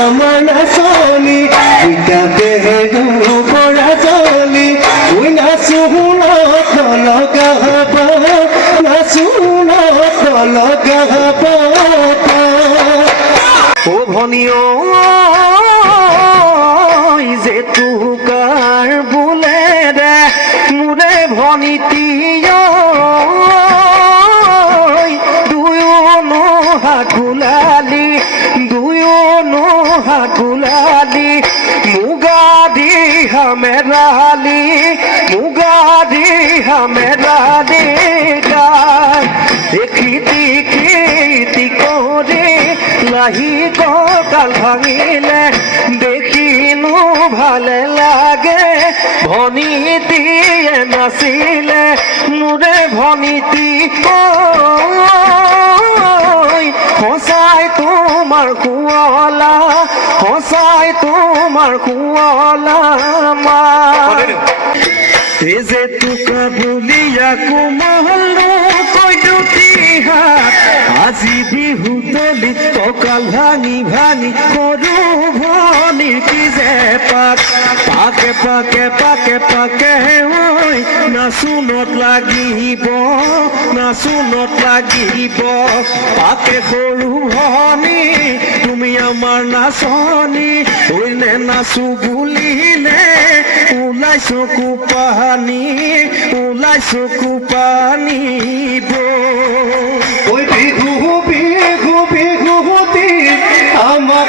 আমার নাচনি উইটা বেহেরু পরা জলি উই নাচুন লগা নাচুন লগা ও ভনিও যে তুকার বুলে রে মুরে ভনিটিও দুয়নো হাতুলালি মুগাদি হামেরালি গায় দেখিতি করে লাহি ককাল ভাঙিলে দেখিনো ভালে লাগে ভনিটিয়ে নাচিলে মোরে ভনিটি সঁচাই তোমাৰ কুঁৱলা মা যে তোকা বুলিয়া কোমলো কৈদুতি হাত আজি বিহু তলিত কঁকাল ভাঙি কৰো ভনিৰ কি যে পাকে ঐ নাচোনত লাগিব পাকে সৰু ভনী তুমি আমাৰ নাচনী ঐনে নাচো বুলিলে ওলাই চকু পানী ঐ বিহুতি আমাৰ